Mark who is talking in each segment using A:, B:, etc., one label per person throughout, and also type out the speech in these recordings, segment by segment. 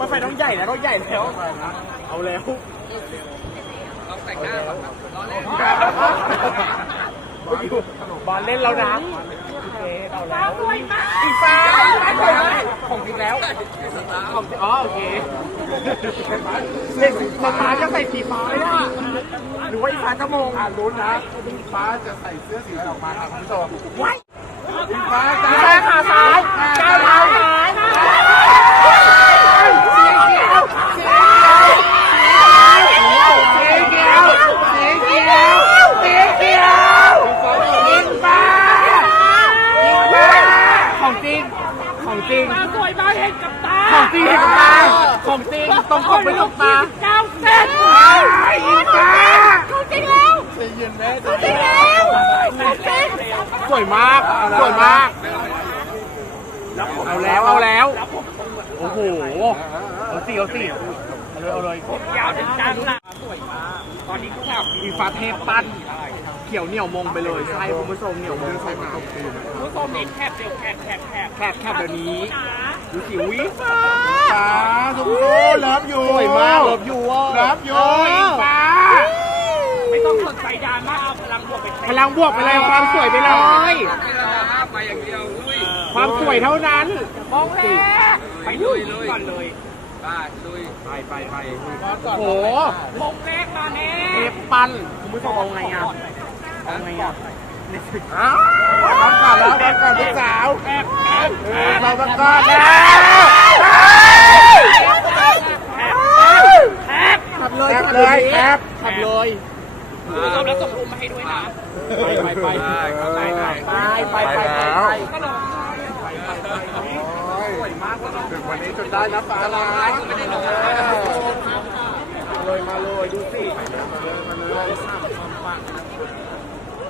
A: ป้าไฟต้องใหญ่แล้วต้องใหญ่แล้ว เอาแล้ว
B: ต้องแต่งหน้าก่อนครับรอเล่น
A: บอลเล่นแล้วนะโอเคเอาแล้วอีฟ้าของจริงแล้วของอ๋อโอเคเล่นมาฟ้าจะใส่สีฟ้าเลยอะหรือว่าอีฟ้าจะมองอะลุ้นนะ
B: ฟ้าจะใส่เสื้อสีออกมาครับคุณผู้ชมว้
A: อีฟ้า
C: ขาซ้ายก้าวเท้าซ้าย
A: สีเขียวสีเขียวสีเขียวยิงฟ้ายิงฟ้าของจริงของจริง
C: สวยมากเห็นกับตา ข
A: อง จริงเห็นกับตาของจริงตรงปกเป็นตรงตา
C: เก้าเซนอีฟ้าของจริงแล้วใจเย็นแม่จจริงแล้ว
A: สวยมากสวยมาก เอาแล้วเอาแล้ว โอ้โหเอาสิเอาสิเอาเลยเอาเลย
C: ยาวถึงกลางลังสวยมากตอนนี้ก็แบบ
A: อีฟ้าเทพปั้นเขียวเหนียวมงไปเลยใช่คุณผู้ชมเหนียวมงใส่มา
C: ผู้ชมเองแคบเดียวแคบแคบแคบ
A: แคบแคบเดี๋ยวนี้ ดูสิวิฟ
C: ้าฟ้
A: าทุกคนเลิฟอยู่สวยมากเลิฟยูว่าเลิฟอยู่อิ
C: งฟ้าไม่ต้องสนใจดราม่าเอาพลังบวกไป
A: พลังบวกไปเลยความสวยไปเลยไม่ล
B: ะดราม่าไปอย่างเดียวลุย
A: ความสวยเท่านั้น
C: มองแรก
B: ไปลุยก่อนเลยไปลุยไปไปไป
A: โอ้โห
C: มงแรกมาแน่
A: เทพปั้นคุณผู้ชมเอาไงอะเอาไงอะ อ้าวพักก่อนแล้วพักก่อนลูกสาว
C: แอบแอบ
A: เออเราพักก่อนแล้วขับเลยแคบเลยแคบขับเลย
C: ผู้ชมแล้วส่งรูปมาให้ด้วยนะ
A: ไปไปไป
B: เข้าใจไ
A: ด้ไปไป
B: ไปไปก็ลองถึงวันนี้จนได้นะฟ้า
A: ลาเลยมาเลยดูสิ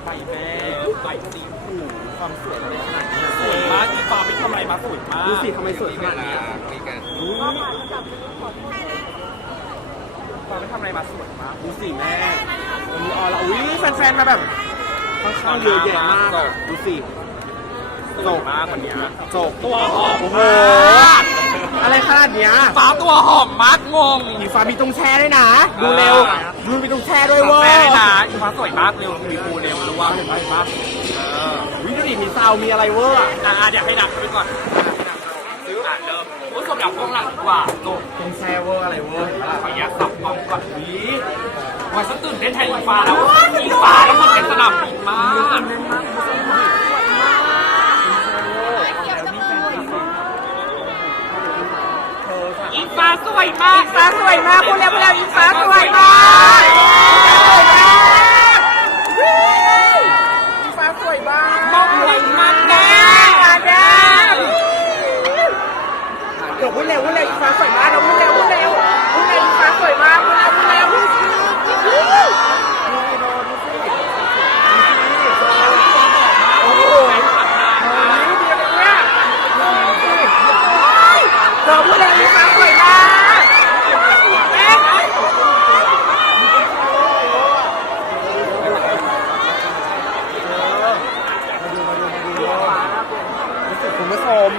A: ไปแม่ไปสีหูความสวยขนาดนี้ส
B: วยมากอีฟ้าไปทำอะไรมาสวยมากดู
A: สิทำไมสวยขนาดนี้คุยกันฟ้าไปทำอะไรมาสวยมากดูสิแม่วันนี้ออลอุ้ยแฟนๆมาแบบค่อนข้างเยอะแยะมากดูสิสวยมากวันนี้โจกตัวหอมโอ้โหอะไรขนาดเนี้ย
B: ฟ้าตัวหอมมากงง
A: อีฟ้ามีตรงแช่ด้วยนะ ดูเร็วดูมีตรงแช่ด้วยเว้
B: ยนะอีฟ้าสวยมากเร็วมีปูเร็วรู้ว่าเห็นไหมฟ้า
A: วิดูดิมีซาวมีอะไรเวอร์อ
B: ะอะเดี๋ยวให้ดักไปก่อนซื้ออ่านเริ่มผู้ชมดับกล้องหลังดีกว่าโต
A: ตรงแช่เวอร์อะไรเวอร์เห็นป
B: ะขอยักสับกล้องก่อนวีวันสักตื่นเต้นแทนอีฟ้าแล้วอีฟ้าแล้วมันเป็นสนามบินมาก
C: อีฟ้าสวยมากอีฟ้าสวยมากพูดแล้วพูดแล้วอีฟ้าสวยมาก อีฟ้าสวยมาก มองเลยมันแน่ มาแดงเดี๋ย วพูดเร็วพูดเร็วอีฟ้าสวยมากเดี๋ยวพูดเร็วพูดเร็วพูดเร็วอีฟ้าสวยมากพูดเร็วพูด
A: เร็วโอ้โหนี่ดีเลยเนี่ย
C: เดี๋ยวพูดเร็วอีฟ้าสวยมาก
A: คุณผู้ชม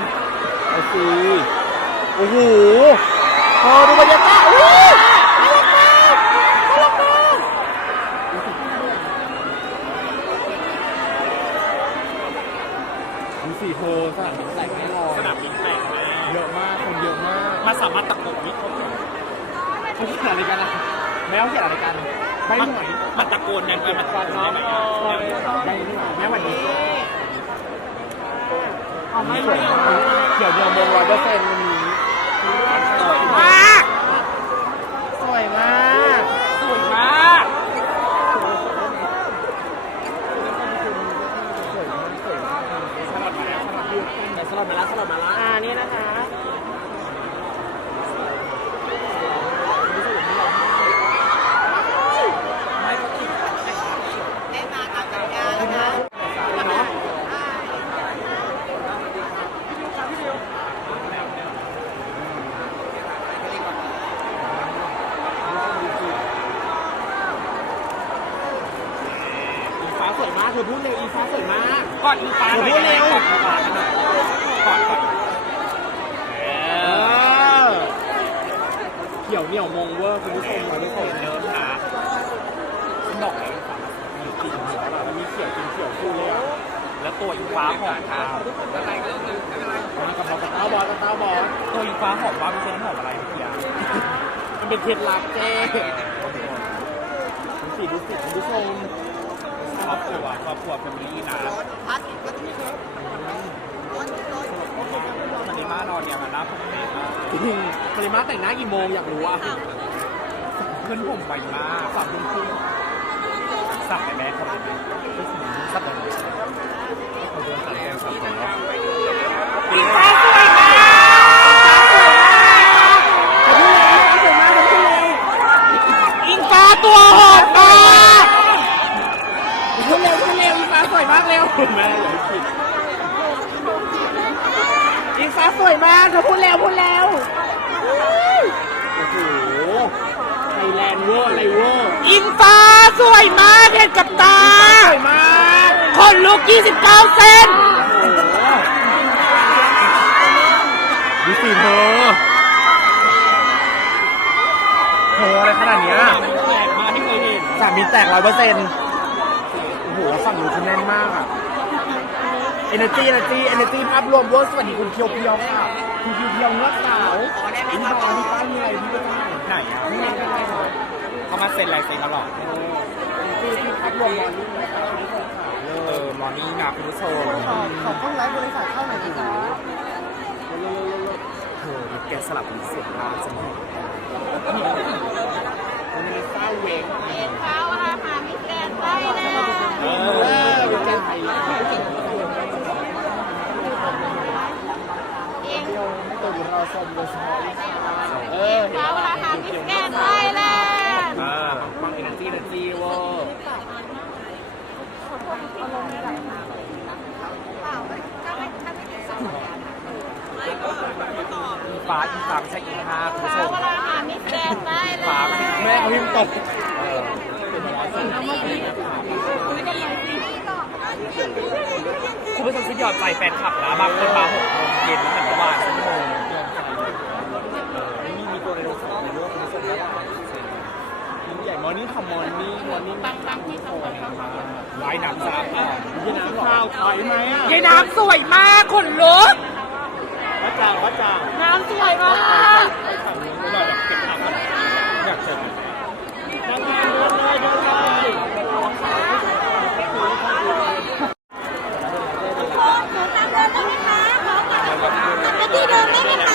A: เอาสิ โอ้โหพอดูบรรยากาศอู้
C: น่ารักมากน่ารักมาก
A: ดูสิโทรสนามบินแตกแน่นอนส
B: นามบินแตกเลย
A: เยอะมาก คนเยอะมาก
B: มันสามารถตะโกนวิทย์เขาเขีย
A: นอะไรกันอะแม่เขาเขียนอะไรกันใบหน่อย
B: มันตะโกนยังไงมันตะโกนได้ไหม
A: ใบหน่อยแม่หวันนี้เอาไม่สวยมากเขียวเดียวมงร้อยเปอร์เซ็นต์วันนี้
C: สวยมาก ส วยมาก
A: สวยมาก
B: สลับมาแล้วสลับมาแล้ว
C: อ่า นี่นะคะ
A: วยมากเธอพูดเร็วอีฟ้าสวยมาก
B: ก่อนอีฟ้าหน่อ
A: ยเดี๋ยวพูดเร็วก่อนอีฟ้าหน่อยก่อนก่อนเออเหนียวมงเวอร์ค
B: ุณผู้ชมเราได้ผลเยอะนะฉันบอกเลยมีกลิ่นเหนียวมันมีเขียวกินเขียวคู่เลยอะแล้วตัวอิงฟ้าหอมมากอะไรก
A: ็เรื่องไม่เป็นไรมากับเราสตาร์บอลสตาร์บอล
B: ตัวอิงฟ้าหอมว่าไม่ใช่น้ำหอมอะไรเมื่อกี้อะ
A: มันเป็นเคล็ดลับเจ้ดูสิดูสิคุณผู้ชม
B: ครอบครัวครอบครัวแฟมิลี่นะวันนี้มานอนเนี่ยมันน่าผมเมมากจ
A: ริงปริมาแต่งหน้ากี่โมงอยากรู้อะ
B: ขึ้นผมไปมากสามทุ่มครึ่งสั่งไปแม่เขาเลยไหมสั่งไปเลย
C: เขาเดินสั่งแกงสั่งผมแล้วอิงฟ้าสวยมากอิงฟ้าตัวหอมมาก ขึ้นเร็วขึ้นเร็วอีฟ้าสวยมากเร็วแม่เลยผิดอีฟ้าสวยมากเธอพูดแล้วพูดแล้ว
A: โอ้โหไทยแล นด์เวอร์อะไรเวอร์
C: อิงฟ้าสวยมากเห็นกับตา
A: สวยมาก
C: คนลุก 29 เซน
A: ดูสิเธอเธออะไรขนาดเนี้ยแปลกมากที่เคยเห็นสามีแตกร้อยเปอร์เซ็นต์โอ้โหฝั่งหนูคุณแน่นมากอะ Energy Energy Energy ภาพรวมเวอร์สวัสดีคุณเพียวเพียวค่ะ คุณเพียวเพียวเนื้อสาวพี่บอลพี่
B: ป้ามีอะไรพี่ก็ได้ไหนอะนี่ไงก็ได้ค่ะเขามาเซ็นลายเซ็นตลอดที่ที่ภาพรวมมอนี่นะคะคุณผู้ชมค่ะเออมอร์นิ่งนะคุณผู้ชม
A: ขอบต้องไลฟ์บริษัทเข้าหน่อยนะคะ
B: เธอมีแกสลับเป็นเสียงลาจังเลยมันมีเศร้าเวงเขาอาหารมิแกนไส้แน่
A: เออเป็นแกไทย เอง เที่ยวตื่นรอชมโดยเฉพาะ
C: เออ เขาอาหารมิแกนไส้แน่
B: อ่าฟังเอเนจีเอเนจีเวอร์อีฟ้าอีฟ้าไ
C: ม่ใช่อีห้าคุณผู้ชเขามอาหารมิแกนไส้แน่ฟ้
A: าไม่ใช่แม่เขาพิมพ์ตก
B: คุณผู้ชมช่วยหยอดใจแฟนคลับนะบางคนมาหกโมงเย็นแล้วเหมือนเมื่อวานชั่วโมงนี่มีต
A: ัวไดโนเสาร์ในโลกคุณผู้ชมแล้วยิ่งใหญ่มอร์นิ่งค่ะมอร์นิ่งมอร์นิ่งบางครั้งที่ส
B: ำคัญเขาว่ายน้ำซาก่อนย
A: ี่น้ำข้าวถอยไหมอะย
C: ายน้ำสวยมากขนลุกวัด จ่าวัดจ่าน้ำสวยมาก ไปฝั่งนู้นก็แบบเก็บภาพกัน
A: อยากเจอดังงานเดินเลยเดินเลย
C: ไปที่เดิมได้ไหมคะ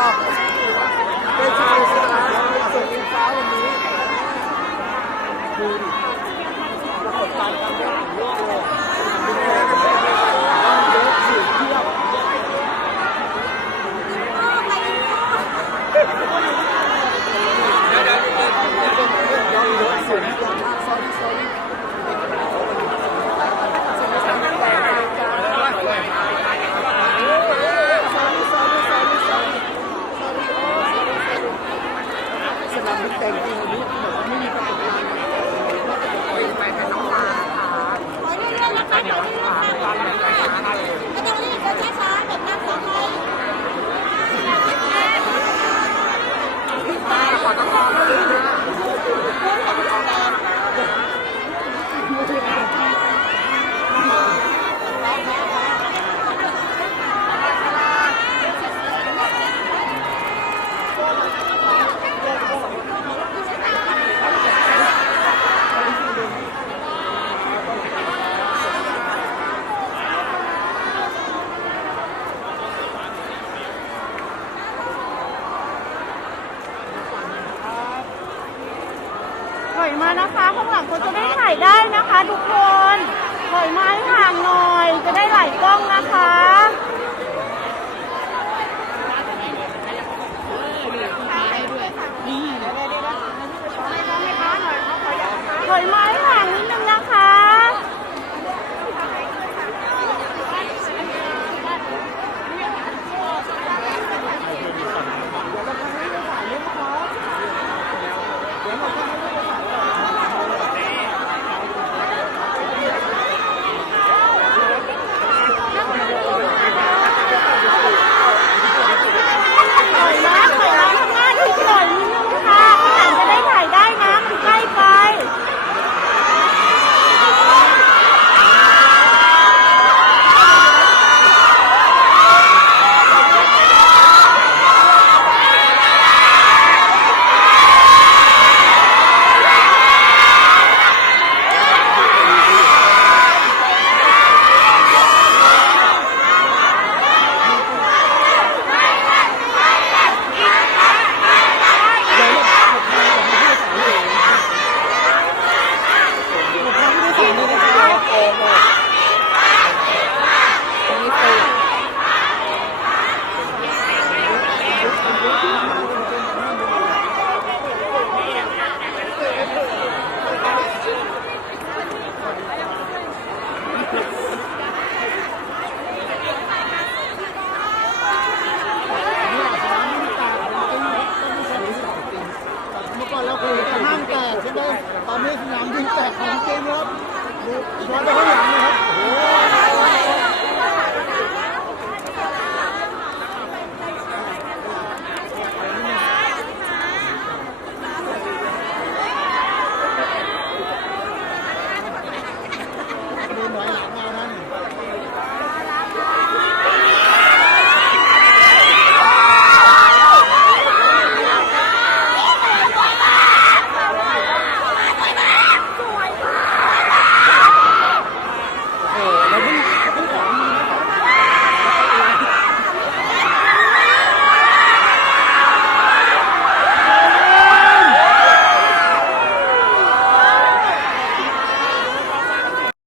A: วัสดีจ้าติ๊กต็อกเป็นชาวสตาร์สวัสดีฟ้าวันนี้ดูดิปรากฏการณ์การเล่นของโลกเลยดูแลกันแบบเยอะสื่อเทียบย้อนเยอะสื่อเทียบมาก sorry sorry สนามบินแต่งจริงวันนี้แบบไม่มีปรากฏการณ์
C: อยมานะคะ ข้างหลังเขาจะ ได้นะคะทุกคนถอยไม้ห่างหน่อย จะได้ไหลกล้องนะคะ
A: came up. Yeah.